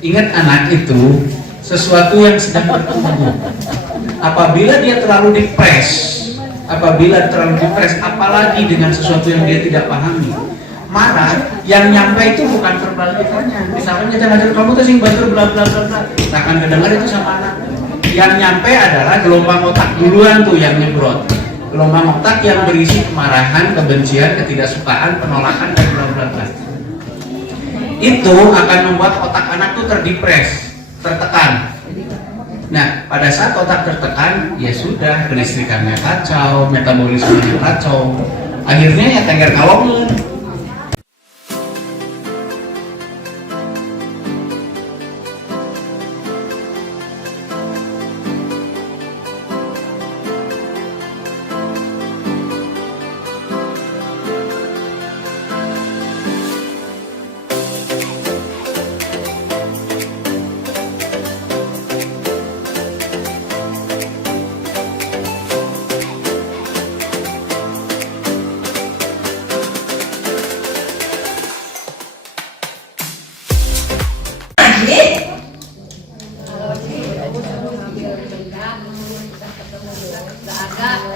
Ingat, anak itu sesuatu yang sedang bertumbuh. Apabila dia terlalu dipres, apalagi dengan sesuatu yang dia tidak pahami, marah, yang nyampe itu bukan verbal kitanya. Misalkan kita ngajar kamu tuh sing batur bla bla bla bla, nah kan kedengar itu sama anak. Yang nyampe adalah gelombang otak duluan tuh yang nyebrot. Gelombang otak yang berisi kemarahan, kebencian, ketidaksukaan, penolakan, dan bla bla bla. Itu akan membuat otak anak tuh terdepres, tertekan. Nah, pada saat otak tertekan, ya sudah, kelistrikannya kacau, metabolismenya kacau, akhirnya ya tengger kalong.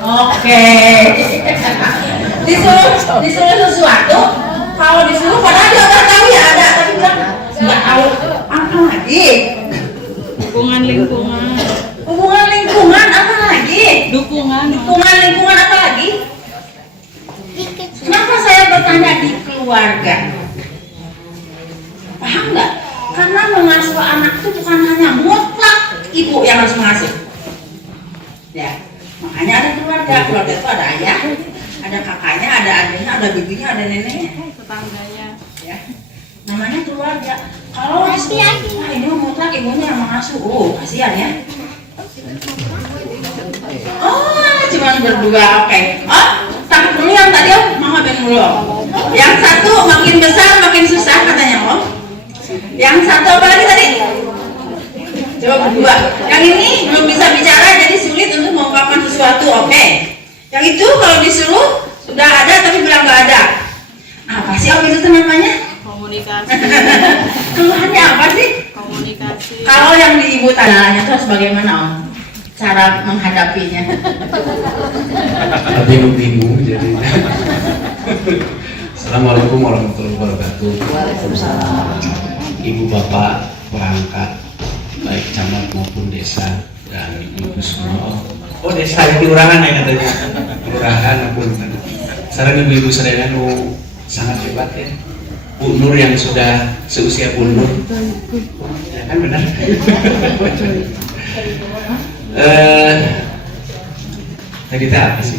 Oke. Disuruh sesuatu, kalau disuruh padahal dia udah tahu ya ada, tapi bilang nggak tahu apa lagi. Hubungan lingkungan Apa lagi? dukungan Lingkungan apa lagi? Kenapa saya bertanya di keluarga? Paham nggak? Karena mengasuh anak itu bukan hanya mutlak ibu yang harus mengasuh. Ya, makanya ada keluarga itu ada ayah, ada kakaknya, ada adiknya, ada bibinya, ada neneknya, tetangganya. ya. Namanya keluarga. Kalau kasihan, nah ini mutlak ibunya yang mengasuh. Oh, kasihan ya. Oh, cuma berdua, oke. Oh, takut dulu yang tadi om, mama ben dulu. Yang satu makin besar makin susah katanya om. Yang satu apa lagi tadi? Coba berdua. Yang ini belum bisa bicara jadi sulit untuk mengungkapkan sesuatu, oke. Yang itu kalau disuruh sudah ada tapi bilang nggak ada. Apa sih om itu tuh namanya? Komunikasi. Keluhannya apa sih? Komunikasi. Kalau yang di ibu tanahnya itu harus bagaimana om? Cara menghadapinya? Bingung jadi. Assalamualaikum warahmatullahi wabarakatuh. Waalaikumsalam. Ibu bapak perangkat baik camat maupun desa dan ibu semua. Oh desa itu kelurahan ya katanya. Kelurahan pun. Sarang ibu-ibu sadayana nu sangat hebat ya. Bu Nur yang sudah seusia Bu Nur. Ya kan benar. Tadi teh apa sih?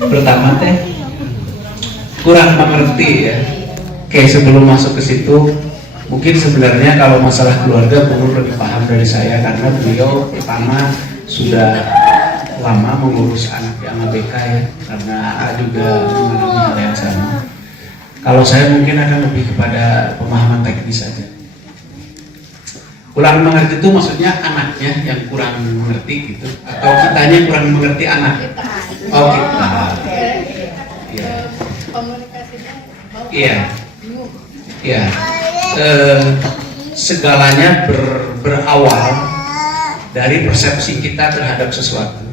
Pertama teh kurang mengerti ya. Kayak sebelum masuk ke situ, mungkin sebenarnya kalau masalah keluarga Bu Nur lebih paham dari saya karena beliau pertama sudah lama mengurus anak yang ABK ya, karena A juga mengalami hal yang sama. Kalau saya mungkin akan lebih kepada pemahaman teknis saja. Kurang mengerti itu maksudnya anaknya yang kurang mengerti gitu, atau kitanya kurang mengerti anak. Oh kita. Iya. Iya. Iya. Segalanya berawal dari persepsi kita terhadap sesuatu.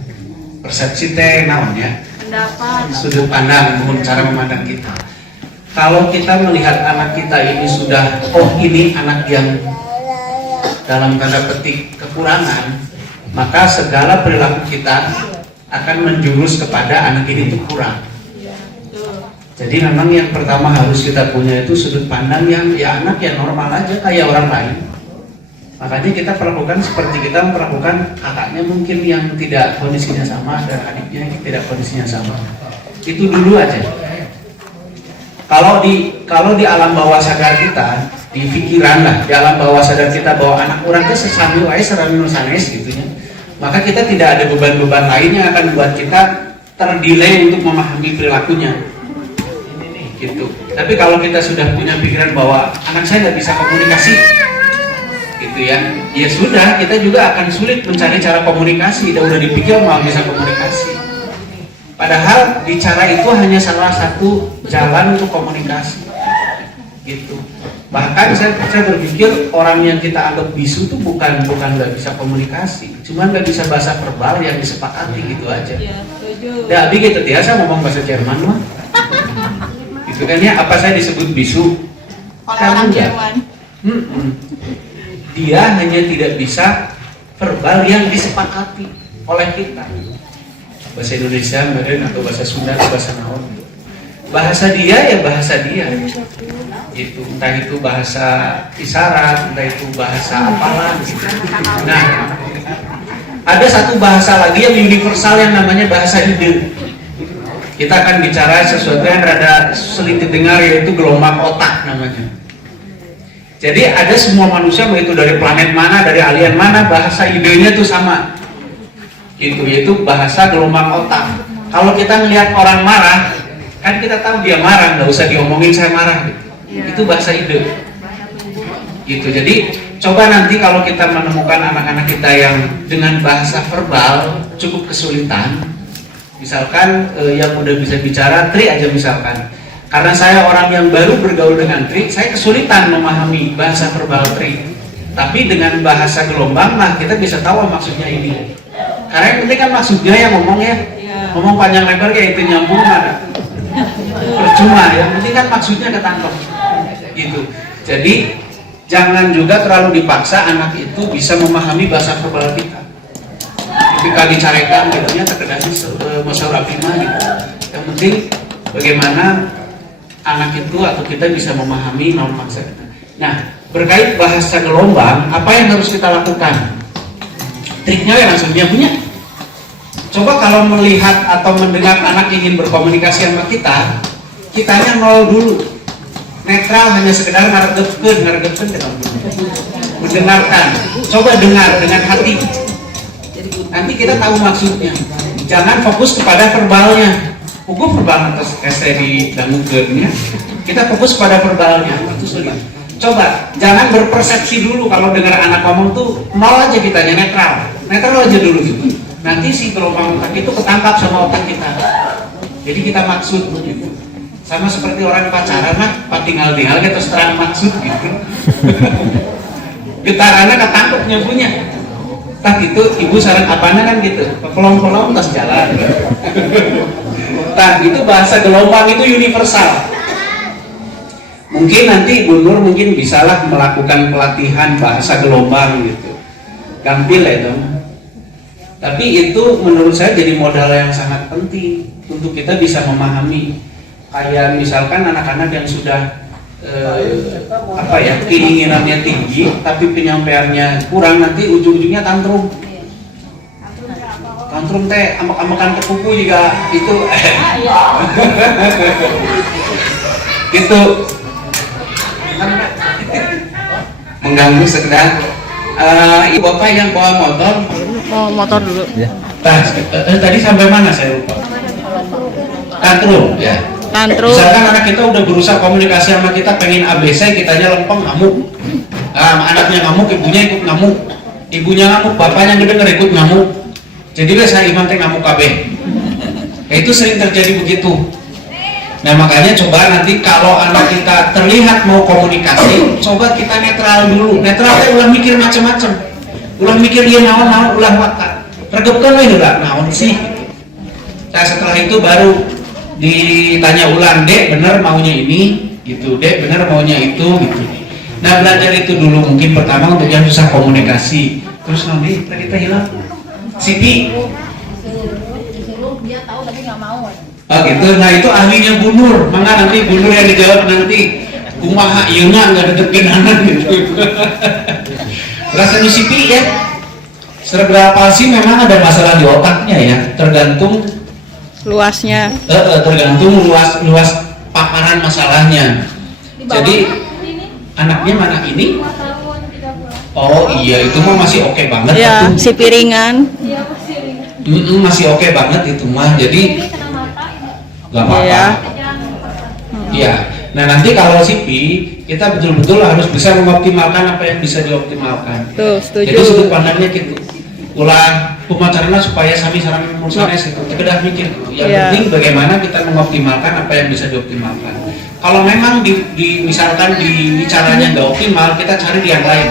Persepsi teh naon ya? Pendapat. Sudut pandang, cara memandang kita. Kalau kita melihat anak kita ini sudah, oh ini anak yang dalam tanda petik kekurangan, maka segala perilaku kita akan menjurus kepada anak ini itu kurang. Jadi memang yang pertama harus kita punya itu sudut pandang yang ya anak yang normal aja kayak orang lain. Makanya kita perlakukan seperti kita memperlakukan kakaknya mungkin yang tidak kondisinya sama dan adiknya yang tidak kondisinya sama. Itu dulu aja. Kalau di alam bawah sadar kita, di pikiran lah, di alam bawah sadar kita bahwa anak orang itu sesami wae sareng nu sanes gitu ya. Maka kita tidak ada beban-beban lain yang akan membuat kita terdelay untuk memahami perilakunya. Gitu. Tapi kalau kita sudah punya pikiran bahwa anak saya nggak bisa komunikasi, gitu ya, ya sudah, kita juga akan sulit mencari cara komunikasi. Udah dipikir mau bisa komunikasi. Padahal bicara itu hanya salah satu jalan untuk komunikasi, gitu. Bahkan saya berpikir orang yang kita anggap bisu itu bukan nggak bisa komunikasi, cuma nggak bisa bahasa verbal yang disepakati gitu aja. Iya, setuju. Ya, abi gitu dia saya ngomong bahasa Jerman mah. Itu kan ya, apa saya disebut bisu? Orang-orang Kan enggak. Jerman. Dia hanya tidak bisa verbal yang disepakati oleh kita. Bahasa Indonesia meren atau bahasa Sunda atau bahasa naon. Bahasa dia ya bahasa dia. Itu entah itu bahasa isyarat, entah itu bahasa apalah gitu. Nah, ada satu bahasa lagi yang universal yang namanya bahasa ide. Kita akan bicara sesuatu yang rada sulit didengar, yaitu gelombang otak namanya. Jadi ada semua manusia, mau itu dari planet mana, dari alien mana, bahasa idenya tuh sama. Itu yaitu bahasa gelombang otak. Kalau kita ngelihat orang marah, kan kita tahu dia marah, nggak usah diomongin saya marah. Gitu. Itu bahasa ide. Gitu. Jadi coba nanti kalau kita menemukan anak-anak kita yang dengan bahasa verbal cukup kesulitan, misalkan yang udah bisa bicara Tri aja misalkan. Karena saya orang yang baru bergaul dengan Tri, saya kesulitan memahami bahasa verbal Tri. Tapi dengan bahasa gelombang lah kita bisa tahu maksudnya ini. Karena yang penting kan maksudnya yang ngomong ya, ngomong panjang lebar kayak itu nyambung ada. Percuma, yang penting kan maksudnya ketangkep. Gitu. Jadi jangan juga terlalu dipaksa anak itu bisa memahami bahasa verbal kita. Ketika dicarekan gitu terkadang masalah prima gitu. Yang penting bagaimana anak itu atau kita bisa memahami non maksud. Nah, berkait bahasa gelombang, apa yang harus kita lakukan? Triknya ya langsung dia punya. Coba kalau melihat atau mendengar anak ingin berkomunikasi sama kita, kitanya nol dulu. Netral, hanya sekedar ngarepkeun kita mendengarkan. Coba dengar dengan hati. Nanti kita tahu maksudnya. Jangan fokus kepada verbalnya. Hukum verbal atas di dangukeunnya. Kita fokus pada verbalnya. Itu sulit. Coba jangan berpersepsi dulu kalau dengar anak ngomong tuh nol aja kitanya, netral aja dulu gitu. Nanti si gelombang otak itu ketangkap sama otak kita. Jadi kita maksud gitu. Sama seperti orang pacaran mah tinggal kita terang maksud gitu. Getarannya ketangkep nyambungnya. Tak itu ibu saran apanya kan gitu. Pelong-pelong tas jalan. Nah, itu bahasa gelombang itu universal. Mungkin nanti Bu Nur mungkin bisalah melakukan pelatihan bahasa gelombang gitu. Gampil ya dong. Tapi itu menurut saya jadi modal yang sangat penting untuk kita bisa memahami. Kayak misalkan anak-anak yang sudah keinginannya tinggi tapi penyampaiannya kurang, nanti ujung-ujungnya tantrum. Tantrum teh amak-amakan kepupu juga itu itu mengganggu sekedar. Ibu bapak yang bawa motor Mau motor dulu. tadi sampai mana saya lupa. Tantrum ya. Tantrum. Misalkan anak kita udah berusaha komunikasi sama kita, pengen ABC, kitanya lempeng ngamuk. Anaknya ngamuk, ibunya ikut ngamuk. Ibunya ngamuk, bapaknya ngedenger ikut ngamuk. Jadi saya iman teh ngamuk KB. Itu sering terjadi begitu. Nah makanya coba nanti kalau anak kita terlihat mau komunikasi, coba kita netral dulu. Netral teh ulah mikir macam-macam. Ulah mikir dia naon-naon, ulah wakat. Regepkeun we heula naon sih. Nah setelah itu baru ditanya ulang, Dek bener maunya ini gitu, Dek bener maunya itu gitu. Nah belajar itu dulu mungkin pertama untuk yang susah komunikasi. Terus nanti kita hilang Siti Dia tahu tapi nggak mau. oh gitu. Nah itu ahlinya Bu Nur, maka nanti Bu Nur yang dijawab nanti kumaha ieu mah enggak deketin anak gitu. Rasanya Siti ya cerebral palsy memang ada masalah di otaknya ya, tergantung Luasnya. tergantung luas paparan masalahnya. Jadi anaknya mana ini? Oh iya itu mah masih oke banget. Ya, si piringan. Masih oke banget itu mah. Jadi nggak apa-apa. Iya. Nah nanti kalau CP kita betul-betul harus bisa mengoptimalkan apa yang bisa dioptimalkan. Tuh, setuju. Jadi sudut pandangnya gitu. Ulah pemacarana supaya sami sarang sanes itu kedah mikir. Yang penting bagaimana kita mengoptimalkan apa yang bisa dioptimalkan. Kalau memang misalkan di caranya nggak optimal, kita cari di yang lain.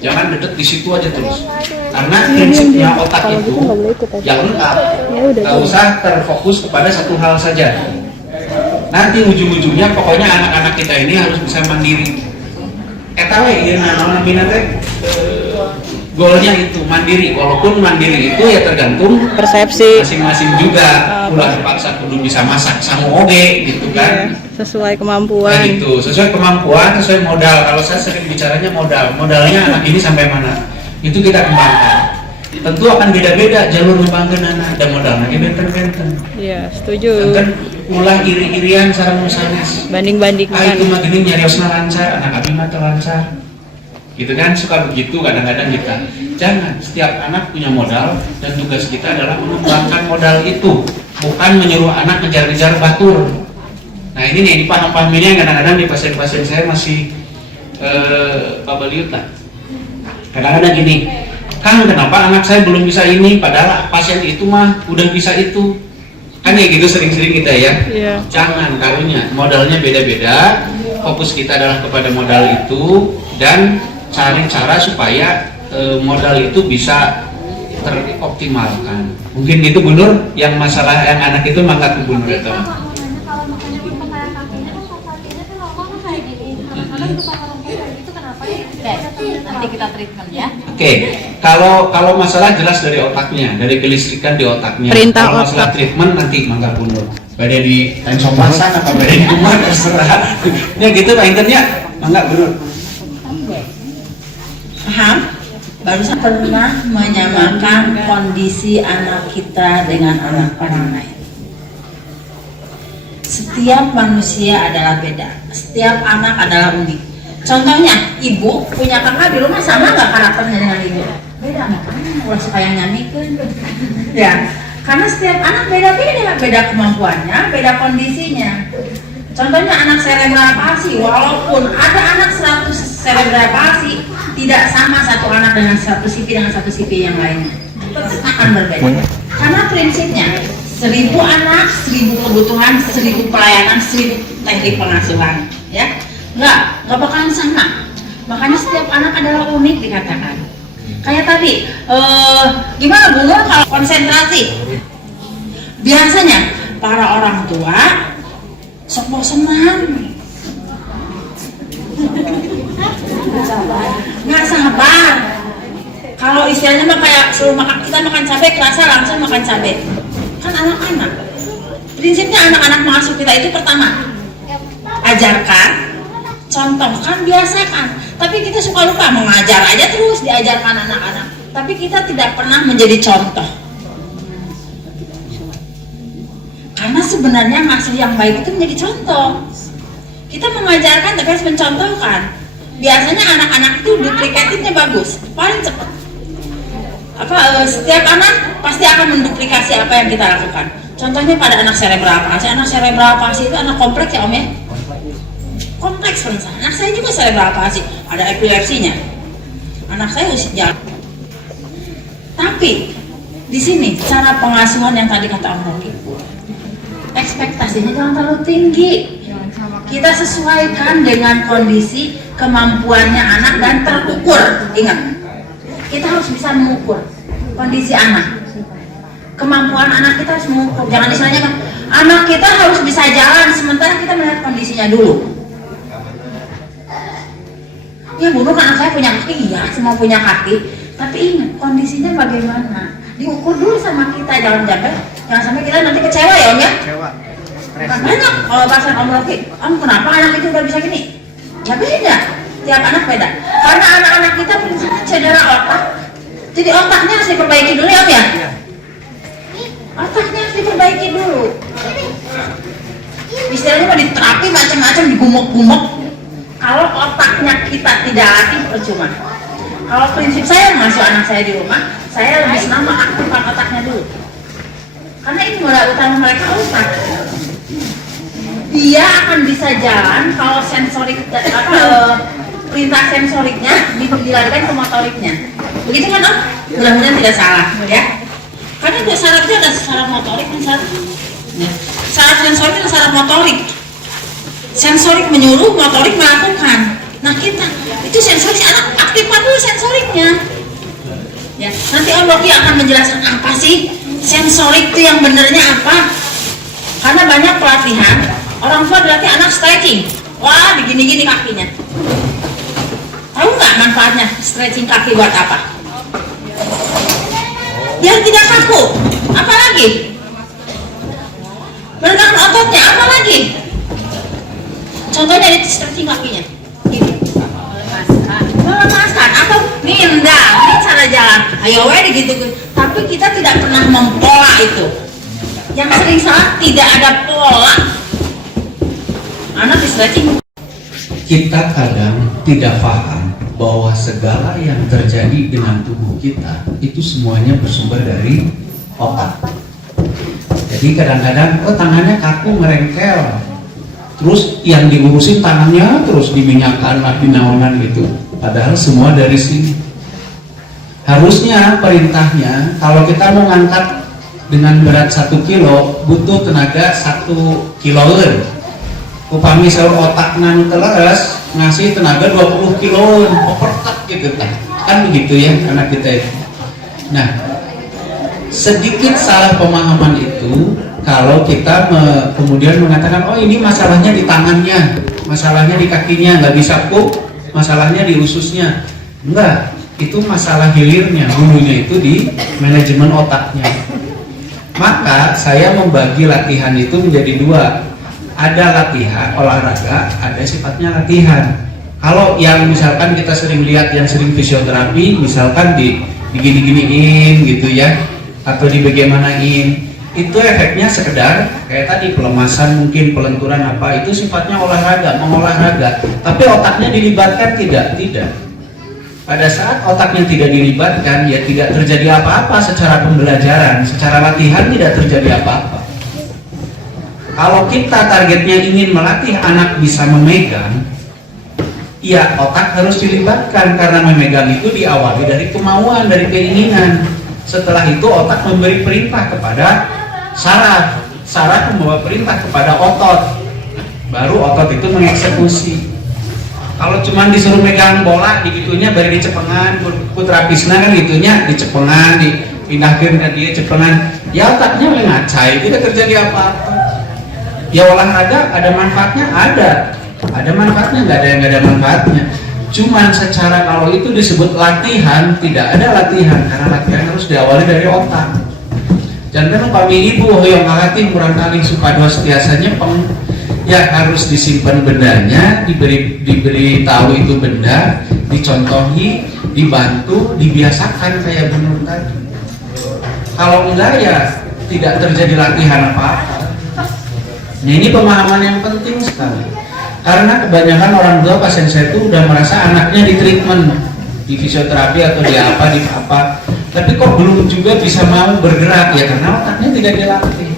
Jangan deket di situ aja terus. Karena prinsipnya otak itu yang lengkap, nggak usah terfokus kepada satu hal saja. Nanti ujung-ujungnya pokoknya anak-anak kita ini harus bisa mandiri. Eta we ieu namina teh goalnya itu mandiri. Walaupun mandiri itu ya tergantung Persepsi. masing-masing juga. Ulah terpaksa kudu bisa masak sangu oge gitu kan. Sesuai Nah, kemampuan. gitu, sesuai kemampuan, sesuai modal. Kalau saya sering bicaranya modalnya anak ini sampai mana, itu kita kembangkan. Tentu akan beda-beda jalur ngembangkeun anak, dan modalnya benten-benten. Iya, setuju. Kan ulah iri-irian sareng sanes. Banding-bandingkan. Itu mah gini nyariosna lancar, anak abi mah teu lancar. Gitu kan, suka begitu kadang-kadang kita. Jangan, setiap anak punya modal dan tugas kita adalah mengembangkan modal itu, bukan menyuruh anak ngejar-ngejar batur. Nah ini nih dipaham-pahaminnya kadang-kadang di pasien-pasien saya masih pabaliut lah. Kadang-kadang gini, Kang kenapa anak saya belum bisa ini, padahal pasien itu mah udah bisa itu. Kan ya gitu sering-sering kita ya. Iya. Jangan, karunya modalnya beda-beda. Fokus kita adalah kepada modal itu dan cari cara supaya modal itu bisa teroptimalkan. Mungkin itu Bu Nur yang masalah yang anak itu mangkat ke Bu Nur atau Kalau makanya perkara kakinya kan kakinya tuh normal kan kayak gini. Kadang-kadang suka orang kayak gitu kenapa ya? Nanti kita treatment ya. Oke, kalau masalah jelas dari otaknya, dari kelistrikan di otaknya. Perintah kalau masalah otak. treatment nanti mangga Bu Nur. Beda di tensopasan apa beda di rumah terserah. Ya gitu Pak Internya, mangga Bu Nur. Paham? Barusan pernah menyamakan kondisi anak kita dengan anak orang lain. Setiap manusia adalah beda, setiap anak adalah unik. Contohnya, ibu punya kakak di rumah sama nggak karakternya dengan ibu? Beda, makanya ulah suka yang nyamikeun. Ya, karena setiap anak beda-beda, beda kemampuannya, beda kondisinya. Contohnya anak cerebral palsi, walaupun ada anak 100 cerebral palsi, tidak sama satu anak dengan satu CP dengan satu CP yang lainnya. Tetap akan berbeda. Karena prinsipnya 1000 anak, 1000 kebutuhan, 1000 pelayanan, 1000 teknik pengasuhan, ya. Nggak bakalan sama. Makanya setiap anak adalah unik dikatakan. Kayak tadi, gimana Bu Nur kalau konsentrasi? Biasanya para orang tua sok mau senang, nggak sabar. Kalau istilahnya mah kayak suruh makan, kita makan cabai kerasa langsung makan cabai. Kan anak-anak. Prinsipnya anak-anak masuk kita itu pertama ajarkan, contohkan, biasakan. Tapi kita suka lupa mengajar aja terus diajarkan anak-anak. Tapi kita tidak pernah menjadi contoh. Karena sebenarnya ngasuh yang baik itu menjadi contoh. Kita mengajarkan tapi harus mencontohkan. Biasanya anak-anak itu duplikatifnya bagus, paling cepat. Setiap anak pasti akan menduplikasi apa yang kita lakukan. Contohnya pada anak cerebral palsi. Anak cerebral palsi itu anak kompleks ya Om ya? Kompleks bangsa. Anak saya juga cerebral palsi, ada epilepsinya. Anak saya harus jalan. Tapi di sini cara pengasuhan yang tadi kata Om Rocky, ekspektasinya jangan terlalu tinggi. Kita sesuaikan dengan kondisi kemampuannya anak dan terukur. Ingat, kita harus bisa mengukur kondisi anak. Kemampuan anak kita harus mengukur. Jangan istilahnya kan, anak kita harus bisa jalan sementara kita melihat kondisinya dulu. Ya Bu Nur, anak saya punya kaki, iya semua punya kaki. Tapi ingat kondisinya bagaimana. Diukur dulu sama kita, jangan sampai kita nanti kecewa ya Om ya. Banyak kalau pasien Om Rocky, Om kenapa anak itu udah bisa gini? Ya beda, tiap anak beda. Karena anak-anak kita prinsipnya cedera otak, jadi otaknya harus diperbaiki dulu ya Om ya. Otaknya harus diperbaiki dulu. Istilahnya mau diterapi macam-macam, digumuk-gumuk. Kalau otaknya kita tidak latih percuma. Kalau prinsip saya masuk anak saya di rumah, saya lebih senang mengaktifkan otaknya dulu. Karena ini modal utama mereka otak. Dia akan bisa jalan kalau sensorik perintah sensoriknya dilarikan ke motoriknya. Begitu kan Om? Mudah-mudahan tidak salah ya. Karena itu syaratnya ada syarat motorik dan syarat sensorik dan syarat motorik. Sensorik menyuruh, motorik melakukan. Nah kita itu sensorik, si anak aktifkan dulu sensoriknya. Ya, nanti Om Rocky akan menjelaskan apa sih sensorik itu yang benernya apa. Karena banyak pelatihan, orang tua dilatih anak stretching. Wah, digini-gini kakinya. Tahu nggak manfaatnya stretching kaki buat apa? Biar tidak kaku. Apa lagi? Meregang ototnya. Apa lagi? Contohnya di stretching kakinya. Melepaskan atau nindang. Ini cara jalan. Ayo gitu. Tapi kita tidak pernah mempola itu. Yang sering salah tidak ada pola. Anak di stretching. Kita kadang tidak paham bahwa segala yang terjadi dengan tubuh kita itu semuanya bersumber dari otak. Jadi kadang-kadang tangannya kaku merengkel, terus yang diurusin tangannya terus diminyakan, dinaungan gitu. Padahal semua dari sini. Harusnya perintahnya kalau kita mau ngangkat dengan berat 1 kilo butuh tenaga 1 kiloan. Upami selalu otak nan teles ngasih tenaga 20 kiloan, opertak gitu kan begitu ya anak kita itu. Nah, sedikit salah pemahaman itu kalau kita kemudian mengatakan oh ini masalahnya di tangannya, masalahnya di kakinya, nggak bisa masalahnya di ususnya. Enggak, itu masalah hilirnya, hulunya itu di manajemen otaknya. Maka saya membagi latihan itu menjadi 2. Ada latihan olahraga, ada sifatnya latihan. Kalau yang misalkan kita sering lihat yang sering fisioterapi, misalkan digini-giniin gitu ya, atau dibagaimanain, itu efeknya sekedar kayak tadi pelemasan mungkin, pelenturan apa, itu sifatnya olahraga, mengolahraga. Tapi otaknya dilibatkan tidak. Pada saat otaknya tidak dilibatkan, ya tidak terjadi apa-apa secara pembelajaran, secara latihan tidak terjadi apa-apa. Kalau kita targetnya ingin melatih anak bisa memegang, ya otak harus dilibatkan karena memegang itu diawali dari kemauan, dari keinginan. Setelah itu otak memberi perintah kepada saraf, saraf membawa perintah kepada otot, baru otot itu mengeksekusi. Kalau cuma disuruh megang bola, digitunya bari dicepengan, putrapisna kan gitunya, dicepengan, dipindahkan ke dia cepengan, ya otaknya mengacai, tidak terjadi apa-apa. Ya olahraga ada manfaatnya, ada manfaatnya, nggak ada manfaatnya. Cuman secara kalau itu disebut latihan, tidak ada latihan karena latihan harus diawali dari otak. Jangan kami ibu yang ngelatih kurang kali supados biasanya ya harus disimpan bendanya, diberi tahu itu benda, dicontohi, dibantu, dibiasakan kayak benar tadi. Kalau enggak ya tidak terjadi latihan apa-apa. Nah ini pemahaman yang penting sekali. Karena kebanyakan orang tua pasien saya itu udah merasa anaknya di treatment, di fisioterapi atau di apa, tapi kok belum juga bisa mau bergerak ya karena otaknya tidak dilatih.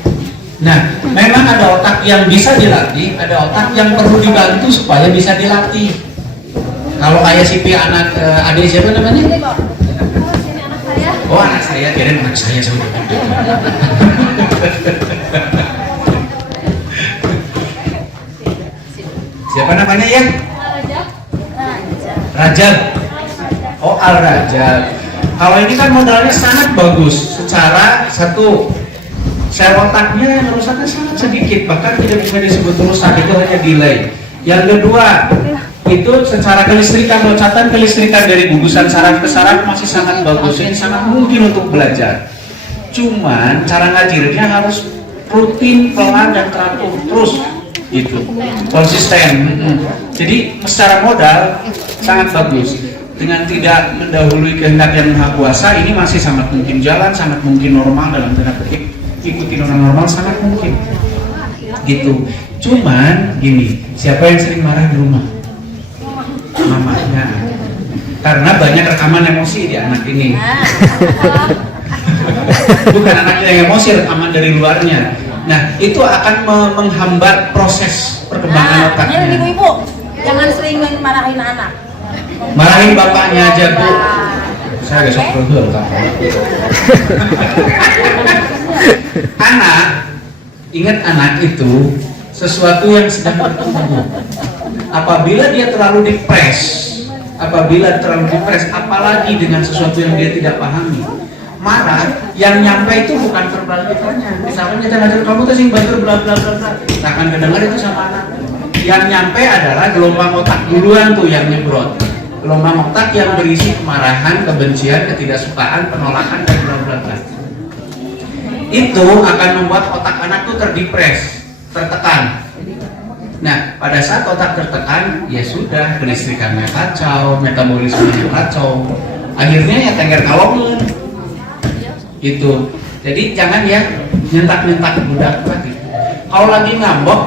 Nah, memang ada otak yang bisa dilatih, ada otak yang perlu dibantu supaya bisa dilatih. Kalau kayak si anak adik siapa namanya? Oh anak saya, kirain anak saya sudah. Siapa namanya ya? Rajab. Oh Al-Rajab. Kalau ini kan modalnya sangat bagus. Secara satu, sel otaknya yang rusaknya sangat sedikit, bahkan tidak bisa disebut rusak, itu hanya delay. Yang kedua, itu secara kelistrikan, loncatan kelistrikan dari gugusan saraf ke saraf masih sangat bagus. Ini sangat mungkin untuk belajar. Cuman cara ngajarnya harus rutin, pelan dan teratur terus. Gitu, konsisten. Jadi secara modal sangat bagus. Dengan tidak mendahului kehendak yang maha kuasa, ini masih sangat mungkin jalan, sangat mungkin normal dalam tanda petik, ikutin orang normal sangat mungkin. Gitu. Cuman gini, siapa yang sering marah di rumah? Mamanya. Karena banyak rekaman emosi di anak ini. Bukan anaknya yang emosi, rekaman dari luarnya. Nah, itu akan menghambat proses perkembangan otaknya. Ini ibu-ibu, jangan sering marahin anak. Marahin bapaknya aja, Bu. Saya besok perlu anak, ingat anak itu sesuatu yang sedang bertumbuh. Apabila dia terlalu depres, apalagi dengan sesuatu yang dia tidak pahami, marah, yang nyampe itu bukan verbal kitanya. Misalkan kita ngajar kamu tuh sing batur bla bla bla bla, kita akan kedengar itu sama anak. Yang nyampe adalah gelombang otak duluan tuh yang nyebrot. Gelombang otak yang berisi kemarahan, kebencian, ketidaksukaan, penolakan dan bla bla bla. Itu akan membuat otak anak tuh terdepres, tertekan. Nah, pada saat otak tertekan, ya sudah, kelistrikannya kacau, metabolismenya kacau, akhirnya ya tengger kalongan. Gitu. Jadi jangan ya nyentak-nyentak budak gitu. Kalau lagi ngambek,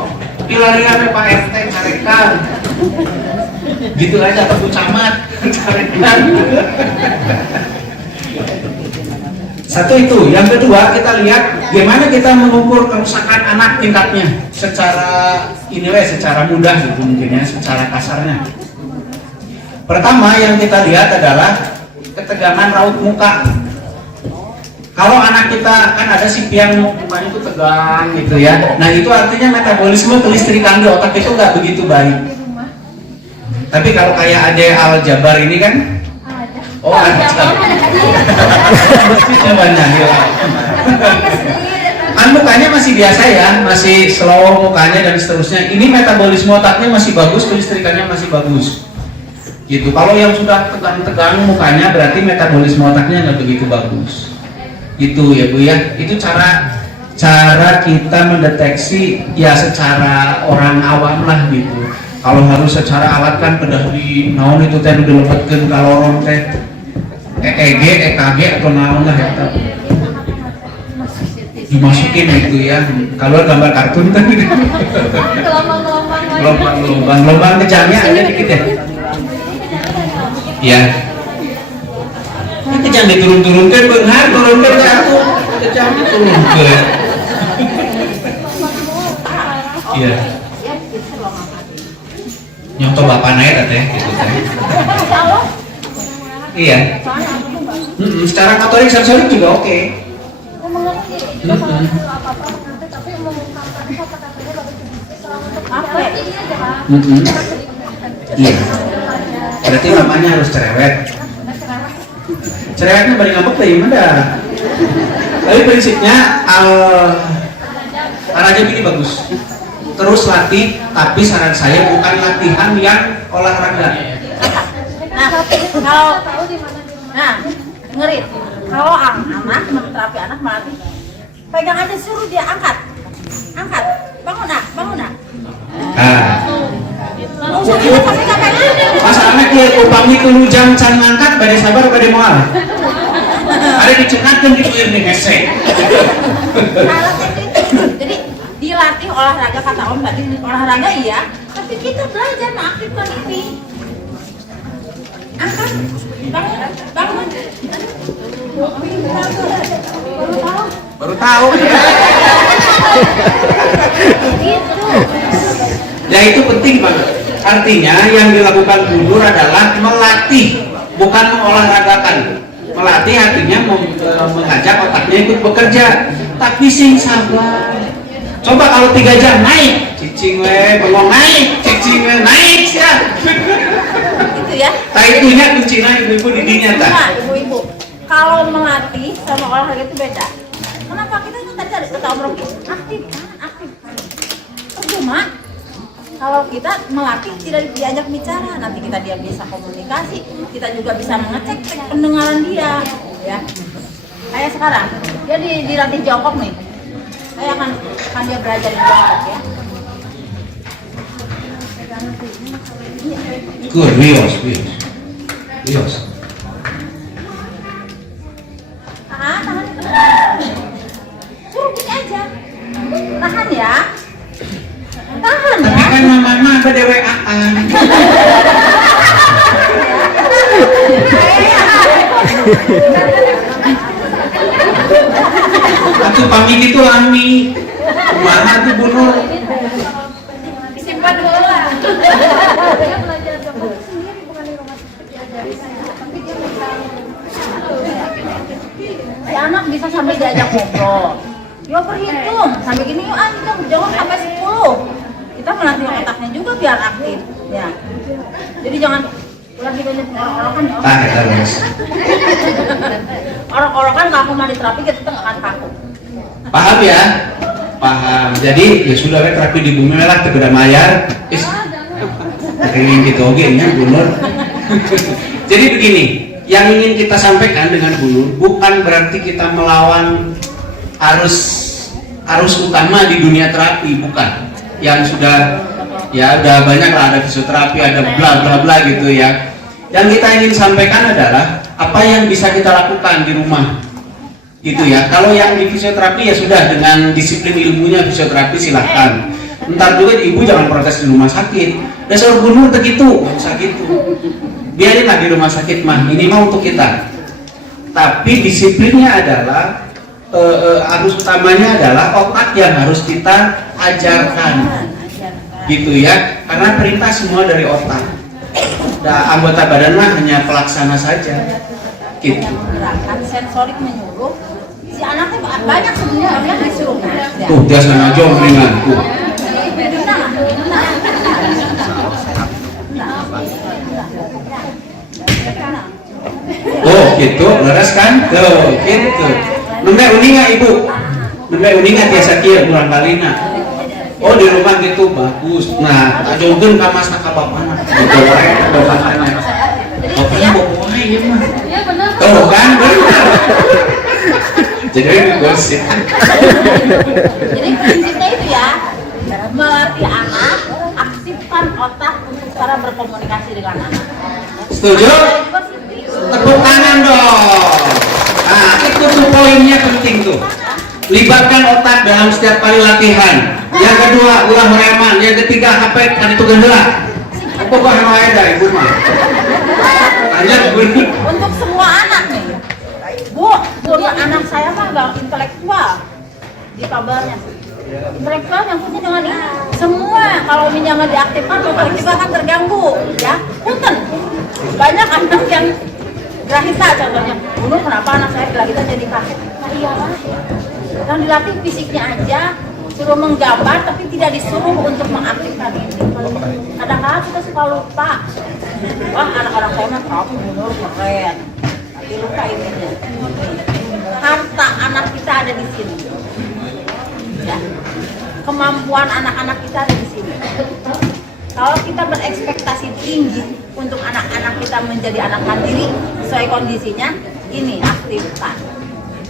dilarian Pak RT carekan. Gitu aja atau Bu Camat carekan. Satu itu, yang kedua kita lihat gimana kita mengukur kerusakan anak tingkatnya secara secara mudah gitu mungkin ya, secara kasarnya. Pertama yang kita lihat adalah ketegangan raut muka. Kalau anak kita kan ada si piang mukanya itu tegang gitu ya, nah itu artinya metabolisme kelistrikan di otak itu nggak begitu baik. Tapi kalau kayak Ade Al Jabar ini kan, oh ada. Banyak ya. Kan mukanya masih biasa ya, masih slow mukanya dan seterusnya. Ini metabolisme otaknya masih bagus, kelistrikannya masih bagus. Gitu. Kalau yang sudah tegang-tegang mukanya berarti metabolisme otaknya nggak begitu bagus. Gitu ya Bu ya. Itu cara kita mendeteksi ya secara orang awam lah gitu. Kalau harus secara alat kan kedah di naon itu teh dilepetkeun ka lorong teh EEG, EKG atau naon lah ya. Dimasukin gitu ya. Kalau gambar kartun kan gelombang kejamnya ada dikit ya. Iya. Ini kejam diturun-turunkan beunghar, turunkan satu kejam diturunkan. Iya. Nyontoh bapak naik teh gitu teh. Iya. Secara motorik sensorik juga oke. Iya. Berarti namanya harus cerewet. Cerewetnya balik ngambek teh gimana? Tapi prinsipnya aja gini bagus. Terus latih, tapi saran saya bukan latihan yang olahraga. Ngerit. Kalau anak terapi anak melatih, pegang aja suruh dia angkat, bangun nak. Pas anak dia upami kudu jam can ngangkat, bade sabar bade moal. Ada dicengatkeun di ieu nih ngesek. Jadi dilatih olahraga, kata Om tadi olahraga iya, tapi kita belajar mengaktifkan ini. Angkat, bangun. Baru tahu. Ya itu penting banget. Artinya yang dilakukan mundur adalah melatih, bukan mengolahragakan. Melatih artinya mengajak otaknya ikut bekerja. Tapi sing sabar. Coba kalau 3 jam naik, cicing we, bengong naik, cicing we naik ya. Gitu ya. Nah itunya kuncinya ibu-ibu didinya tak. Nah, ibu-ibu, kalau melatih sama olahraga itu beda. Kenapa kita itu tadi kata Om Rocky, aktif. Percuma. Kalau kita melatih tidak diajak bicara, nanti dia bisa komunikasi, kita juga bisa mengecek pendengaran dia, ya. Kayak sekarang, dia dilatih jongkok nih. Saya akan dia belajar jongkok ya. Good, Rios. Tahan. Suruh gini aja. Tahan ya. Tapi kan mama pada WA-an. Atuh pamit itu lami. Kumaha tuh bunuh. Simpan dulu lah. Dia belajar jongkok sendiri, bukan di rumah diajari saya. Tapi dia megang Si anak bisa sambil diajak ngobrol. Yuk perhitung, sampai gini yuk anjing, jangan sampai 10. Kita melatih otaknya juga biar aktif, ya. Jadi jangan lagi banyak orok-orokan ya. Terus. Orok-orokan kalau aku mau diterapi kita tuh nggak akan kaku. Paham ya? Paham. Jadi ya sudah we terapi di bumi lah tegeda mayar. Kayaknya gitu oke nya Bunur. Jadi begini, yang ingin kita sampaikan dengan Bunur bukan berarti kita melawan arus utama di dunia terapi, bukan. Yang sudah ya udah banyak lah, ada fisioterapi, ada bla bla bla gitu ya. Yang kita ingin sampaikan adalah apa yang bisa kita lakukan di rumah gitu ya. Kalau yang di fisioterapi ya sudah dengan disiplin ilmunya fisioterapi silahkan. Ntar juga ibu jangan protes di rumah sakit. Dasar bunuh begitu, nggak usah gitu. Biarinlah di rumah sakit mah, ini mah untuk kita. Tapi disiplinnya adalah arus utamanya adalah otak yang harus kita ajarkan, gitu ya. Karena perintah semua dari otak. Dan anggota badan mah hanya pelaksana saja, gitu. Gerakan sensorik menyuruh si anaknya banyak sebenarnya disuruh. Tuh dia sana aja ringan tuh. Oh gitu, leres kan? Tuh gitu. Nembe uning nggak ibu? Nembe uning nggak biasa kia kurang kali nak? Oh di rumah gitu bagus. Nah, ajogeun ka mas ka bapana. Gitu wae ka bapana. Bapana bawa ya mah. Iya benar. Tuh kan benar. Jadi gosip. Jadi prinsipnya itu ya, melatih anak, aktifkan otak untuk cara berkomunikasi dengan anak. Setuju? Tepuk tangan dong. Nah, itu tuh poinnya penting tuh. Libatkan otak dalam setiap kali latihan. Yang kedua, ulah mereman. Yang ketiga, HP kan itu gendela. Apa bahan wae dah ibu mah. Lanjut Bu. Untuk semua anak nih, Bu, anak saya mah gak intelektual di kabarnya. Intelektual nyangkutnya dengan ini. Semua kalau jangan diaktifkan, motor kita akan terganggu, ya. Punten. Banyak anak yang grahita contohnya. Bunur kenapa anak saya grahita jadi kaget? Nah iyalah. Yang dilatih fisiknya aja, suruh menggambar tapi tidak disuruh untuk mengaktifkan ini. Kadang-kadang kita suka lupa. Wah anak-anak saya mah kamu Bunur keren. Tapi lupa ininya. Harta anak kita ada di sini. Ya. Kemampuan anak-anak kita ada di sini. Kalau kita berekspektasi tinggi untuk anak-anak kita menjadi anak mandiri sesuai kondisinya, ini aktifkan.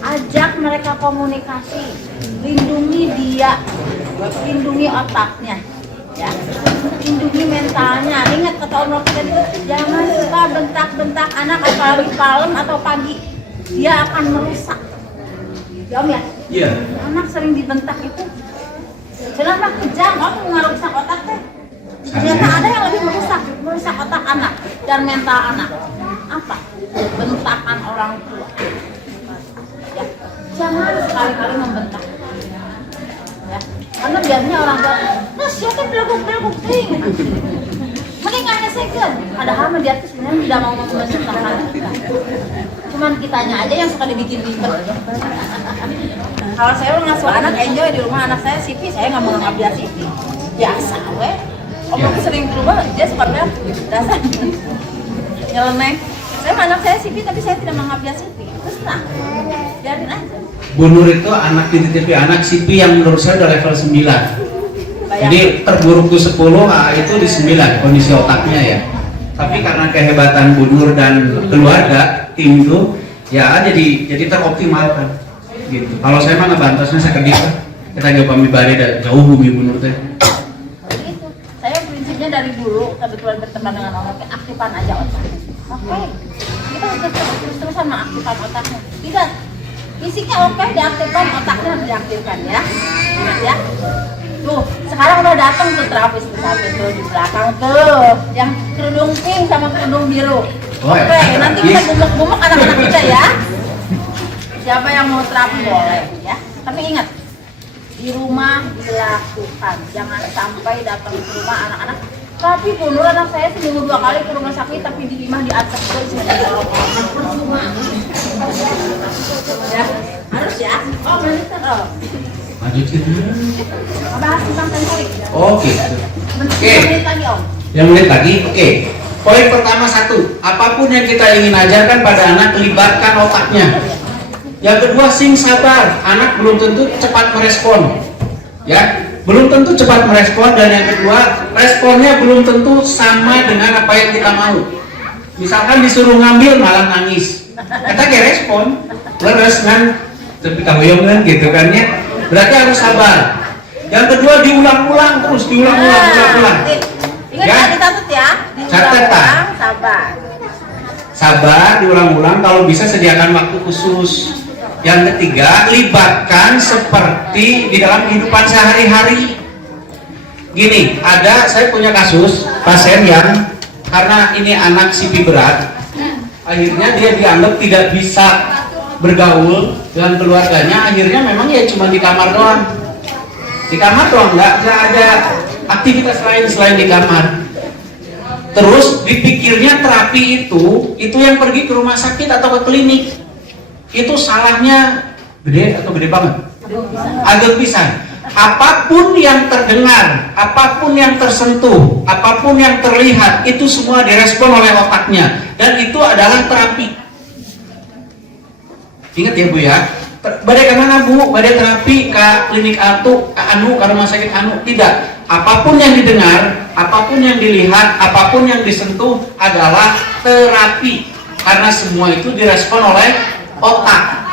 Ajak mereka komunikasi, lindungi dia, lindungi otaknya, ya, lindungi mentalnya. Ingat kata Om Rocky tadi, jangan suka bentak-bentak anak apalagi malam atau pagi, dia akan merusak. Ya Om ya? Iya. Anak sering dibentak itu, janganlah kejam, Om merusak otak teh. Ternyata ada yang lebih merusak otak anak dan mental anak. Apa? Bentakan orang tua. Ya, jangan sekali-kali membentak. Ya, karena biasanya orang tua, nah siapa belakuk ting. Mending nggak nyesekan. Padahal dia tuh sebenarnya tidak mau membentangkan kita. Cuman kitanya aja yang suka dibikin ribet. Kalau saya ngasuh anak enjoy di rumah anak saya Sipi, saya nggak mau ngambil Sipi. Biasa weh. Om Rocky sering berubah, dia suka bilang dasar nyeleneh. Saya anak saya Sipi tapi saya tidak mengambil Sipi. Terus nah, biarin aja. Bu Nur itu anak titipi anak Sipi yang menurut saya udah level 9. Jadi terburuk tuh 10, itu di 9 kondisi otaknya ya. Tapi karena kehebatan Bu Nur dan keluarga tim itu ya jadi teroptimalkan gitu. Kalau saya mah ngebantasnya saya kedip kita jauh pamibari dan jauh bumi Bu Nur teh. Saya prinsipnya dari dulu kebetulan berteman dengan orang aktifkan aja otaknya. Oke, kita harus terus-terusan mengaktifkan otaknya. Tidak, fisiknya oke, diaktifkan otaknya harus diaktifkan ya. Ingat ya. Tuh, sekarang udah datang tuh terapis tuh di belakang tuh, yang kerudung pink sama kerudung biru. Oke, nanti kita bumuk-bumuk anak-anak kita ya. Siapa yang mau terapi boleh ya. Tapi ingat, di rumah dilakukan, jangan sampai datang ke rumah anak-anak. Tapi dulu anak saya seminggu 2 kali ke rumah sakit, tapi di rumah diacak terus ya. Ya, harus ya. Oh, benar. Lanjutin. Bahas tentang sensorik. Oh gitu. Oke. Menit lagi Om. Yang menit lagi. Oke. Poin pertama 1. Apapun yang kita ingin ajarkan pada anak, libatkan otaknya. Yang kedua, sing sabar. Anak belum tentu cepat merespon. Ya, belum tentu cepat merespon. Dan yang kedua, responnya belum tentu sama dengan apa yang kita mau. Misalkan disuruh ngambil malah nangis, kita kayak respon, leres kan, tapi kamu kan gitu kan ya. Berarti harus sabar. Yang kedua, diulang-ulang terus, diulang-ulang. Ingat ya, dicatat ya. Catatan. Sabar. Sabar, diulang-ulang. Kalau bisa sediakan waktu khusus. Yang ketiga, libatkan seperti di dalam kehidupan sehari-hari. Gini, saya punya kasus pasien yang karena ini anak CP berat, akhirnya dia dianggap tidak bisa bergaul dengan keluarganya. Akhirnya memang ya cuma di kamar doang, nggak ada aktivitas lain selain di kamar. Terus dipikirnya terapi itu yang pergi ke rumah sakit atau ke klinik. Itu salahnya gede atau gede banget? Agak pisan. Apapun yang terdengar, apapun yang tersentuh, apapun yang terlihat, itu semua direspon oleh otaknya, dan itu adalah terapi. Ingat ya Bu ya, badai kemana Bu? Badai terapi ke klinik anu, ke rumah sakit anu. Tidak. Apapun yang didengar, apapun yang dilihat, apapun yang disentuh adalah terapi, karena semua itu direspon oleh otak.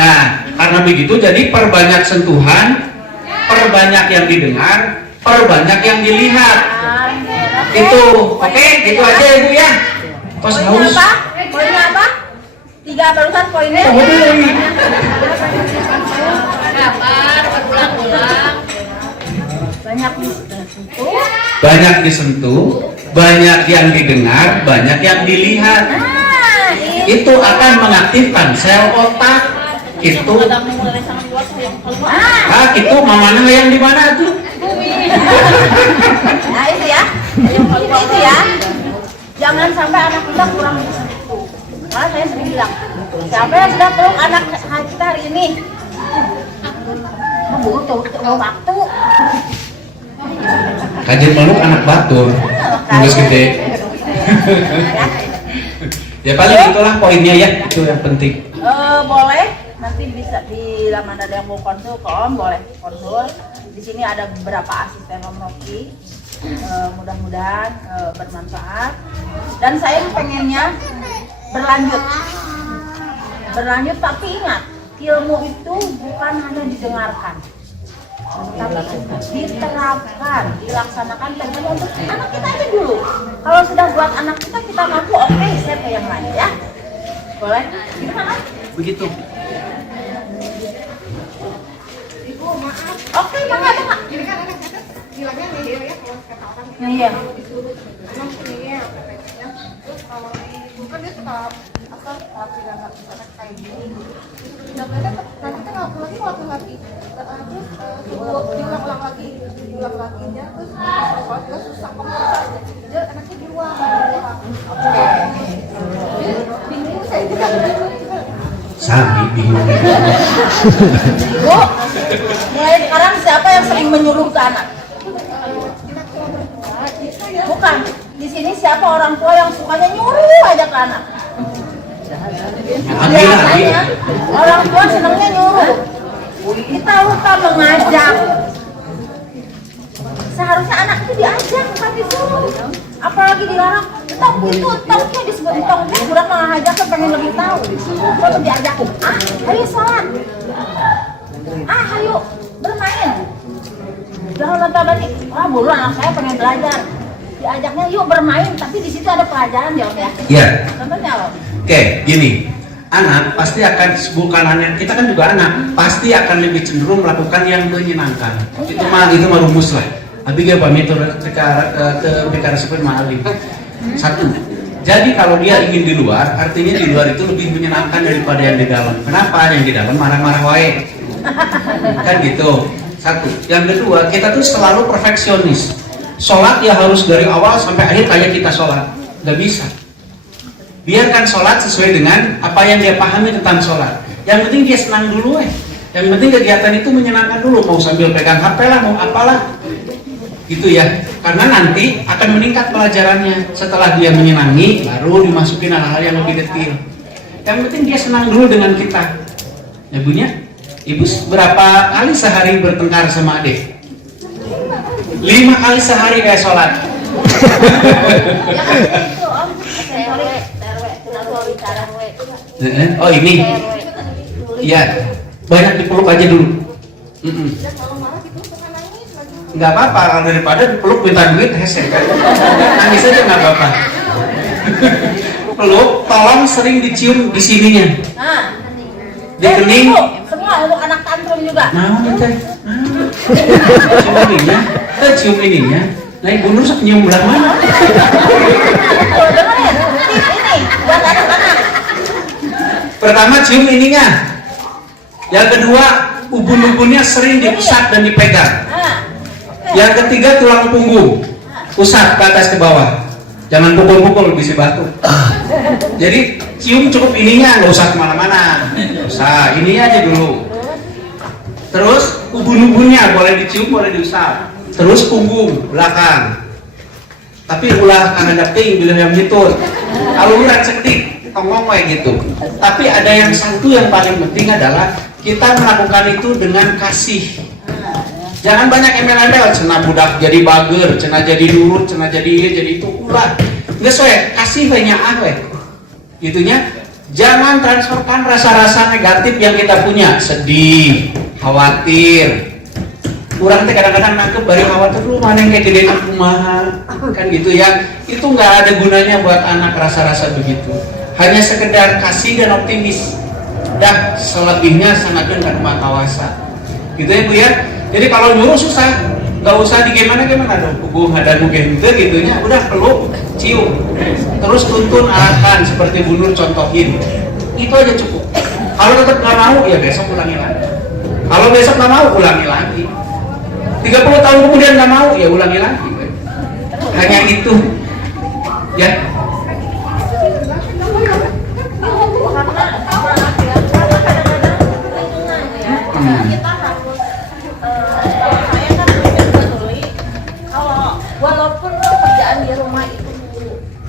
Nah, karena begitu jadi perbanyak sentuhan, perbanyak yang didengar, perbanyak yang dilihat. Itu, oke, gitu aja ya Bu ya. Tos haus. Poinnya apa? 3 barusan poinnya. Oh, Sabar, berulang-ulang. Banyak disentuh, banyak yang didengar, banyak yang dilihat. Itu akan mengaktifkan sel otak. Itu itu mamana yang di mana tuh? Nah itu ya, itu ya. Jangan sampai anak kita kurang disentuh. Malah saya sering bilang, siapa yang sudah peluk anak kita hari ini? Butuh waktu. Kajian peluk anak batur, nulis gede. Ya paling itulah poinnya ya, itu yang penting. Boleh, nanti bisa di laman ada yang mau konsul ke Om, boleh konsul. Di sini ada beberapa asisten Om Rocky. Mudah-mudahan bermanfaat. Dan saya pengennya berlanjut, tapi ingat, ilmu itu bukan hanya didengarkan, tapi diterapkan, dilaksanakan tentunya untuk anak kita aja dulu. Kalau sudah buat anak kita mampu, oke, saya ke yang lain ya. Boleh? Gimana? Begitu. Ibu, maaf. Oke, Mama. Ini kan anak kita bilangnya nihil ya kalau kata orang. Iya. Emang nihil katanya. Terus kalau ibu kan dia suka apa tapi nggak bisa kayak gini. Nanti waktu lagi terus diulang lagi ya terus kalau dia susah dia anaknya di luar. Bingung saya juga Sami bingung. Bu, mulai sekarang siapa yang sering menyuruh ke anak? Bukan. Di sini siapa orang tua yang sukanya nyuruh aja ke anak? Biasanya orang tua senangnya nyuruh. Kita lupa mengajak. Seharusnya anak itu diajak, bukan disuruh. Apalagi dilarang. Tongnya disebut tongnya, kurang mengajak kan pengen lebih tahu. Kalau diajak, ayo sholat. Ayo bermain. Jangan nonton balik. Bulu anak saya pengen belajar. Diajaknya yuk bermain, tapi di situ ada pelajaran ya Om ya. Iya. Contohnya Om. Oke, gini. Anak pasti akan, bukan anak, kita kan juga anak, pasti akan lebih cenderung melakukan yang menyenangkan. Itu mah rumus lah. Abi gak pamit ke bicara seperti Ma'alim. Satu, jadi kalau dia ingin di luar, artinya di luar itu lebih menyenangkan daripada yang di dalam. Kenapa? Yang di dalam marah-marah wae. Kan gitu. Satu. Yang kedua, kita tuh selalu perfeksionis. Sholat ya harus dari awal sampai akhir kayak kita sholat. Gak bisa. Biarkan sholat sesuai dengan apa yang dia pahami tentang sholat. Yang penting dia senang dulu. Yang penting kegiatan itu menyenangkan dulu, mau sambil pegang HP lah, mau apalah, gitu ya. Karena nanti akan meningkat pelajarannya. Setelah dia menyenangi, baru dimasukin hal-hal yang lebih detail. Yang penting dia senang dulu dengan kita. Ya Bunya, Ibu berapa kali sehari bertengkar sama adik? 5 kali sehari kayak sholat. Oh ini, iya, banyak dipeluk aja dulu. Nggak apa-apa, kalau daripada dipeluk minta duit, hesek kan. Nangis aja nggak apa-apa. Peluk, tolong sering dicium di sininya. Di kening. Semua untuk anak tantrum juga. Mau teh, cium ininya, cium ininya. Nah Ibu Nur nyium belah mana? Dengerin, ini buat anak-anak. Pertama cium ininya. Yang kedua, ubun-ubunnya sering diusap dan dipegang. Yang ketiga, tulang punggung, usap ke atas ke bawah. Jangan pukul-pukul, bisa batuk. Jadi cium cukup ininya, nggak usah kemana-mana. Nggak usah, ini aja dulu. Terus ubun-ubunnya boleh dicium, boleh diusap. Terus punggung belakang. Tapi ulah kan ada ting bila yang gitu. Kalau urat seketik, ngomong kayak gitu. Tapi ada yang satu yang paling penting adalah kita melakukan itu dengan kasih. Jangan banyak embel-embel, cena budak jadi bager, cena jadi nurut, cena jadi ini, jadi itu, ulah. Nggak soe, kasih banyak we. Gitunya, jangan transferkan rasa-rasa negatif yang kita punya, sedih, khawatir. Kurang teh kadang-kadang nangkep bari khawatir, lu mana yang kayak gede kumaha, kan gitu ya. Itu nggak ada gunanya buat anak rasa-rasa begitu. Hanya sekedar kasih dan optimis. Dah, selebihnya sangatkan karma kawasa. Gitu ya Bu ya. Jadi kalau nyuruh susah, nggak usah di gimana dong, punggung ada mungkin gitunya, udah peluk, cium, terus tuntun arahkan seperti Bu Nur contohin, itu aja cukup. Kalau tetap nggak mau, ya besok ulangi lagi. Kalau besok nggak mau, ulangi lagi. 30 tahun kemudian nggak mau, ya ulangi lagi. Hanya itu, ya. Walaupun pekerjaan di rumah itu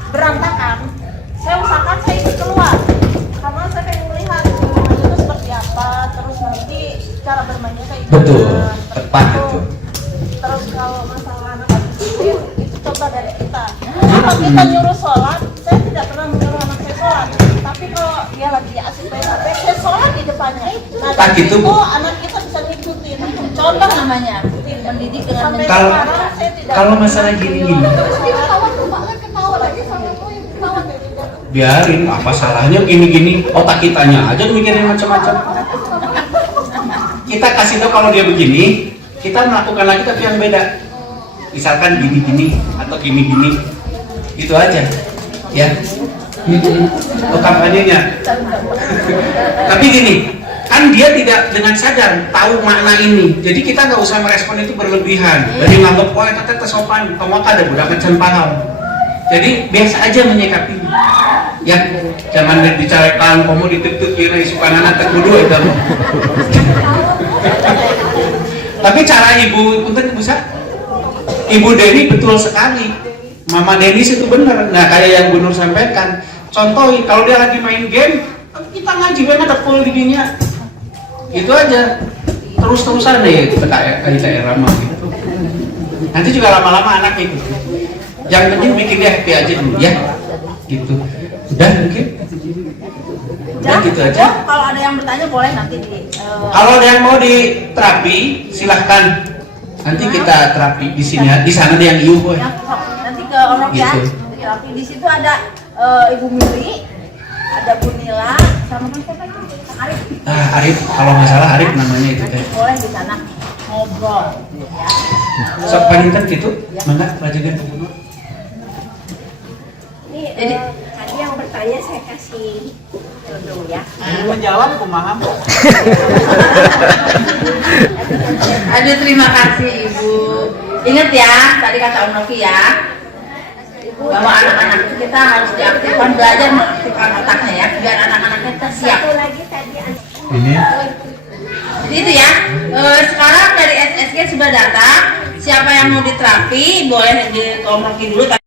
berantakan, saya usahakan saya ikut keluar karena saya pengen melihat rumah itu seperti apa, terus nanti cara bermainnya kayak gimana. Betul, tepat itu. Terus kalau masalah anak itu coba dari kita. Kalau kita nyuruh sholat, saya tidak pernah menyuruh anak saya sholat. Tapi kalau dia lagi asik main HP, saya sholat di depannya. Nah, Tak dari gitu, situ Bu. anak kita bisa ngikutin. Contoh namanya, mendidik dengan Sampai Kalau- sekarang saya tidak kalau masalah gini-gini. ketawa tuh banget, ketawa lagi sama aku yang ketawa dari juga. Biarin, apa salahnya gini-gini, otak kitanya aja mikirin macam-macam. Kita kasih tahu kalau dia begini, kita melakukan lagi tapi yang beda. Misalkan gini-gini atau gini-gini, itu aja, ya. Oh kampanyenya. Tapi gini, kan dia tidak dengan sadar tahu makna ini, jadi kita nggak usah merespon itu berlebihan. Jadi nganggep oh itu teh sopan, kamu ada budak can paham. Jadi biasa aja menyikapinya. Ya, jangan dicarikan kamu ditutut kira suka anak terkudu itu. Tapi cara ibu untuk bisa, Ibu Deni betul sekali. Mama Denis itu benar. Nah kayak yang Bu Nur sampaikan, contohin kalau dia lagi main game, kita ngaji banget ada full didinya. Itu aja. Terus-terusan deh kita kayak ramah gitu. Nanti juga lama-lama anak ikut. Yang penting bikin dia happy aja dulu ya. Gitu. Udah mungkin. Udah gitu aja. Kalau ada yang bertanya boleh nanti di Kalau ada yang mau di terapi, silahkan. Nanti kita terapi di sini, di sana ada yang iu boy. nanti ke Orok ya. Gitu. Terapi di situ ada Ibu Miri, ada Bu Nila, sama siapa itu? Kang Arif. Arif, kalau nggak salah Arif namanya itu teh. Boleh di sana ngobrol ya. Sok panitan gitu, mangga pelajaran Bu Nur. Ini Jadi tadi yang bertanya saya kasih dulu ya. Menjawab kumaha. Aduh terima kasih Ibu. Ingat ya, tadi kata Om Novi ya, bahwa anak-anak kita harus diaktifkan, belajar mengaktifkan otaknya ya, biar anak-anak kita siap. Satu lagi tadi Ini Jadi itu sudah datang. Siapa yang mau diterapi boleh dikomroki dulu.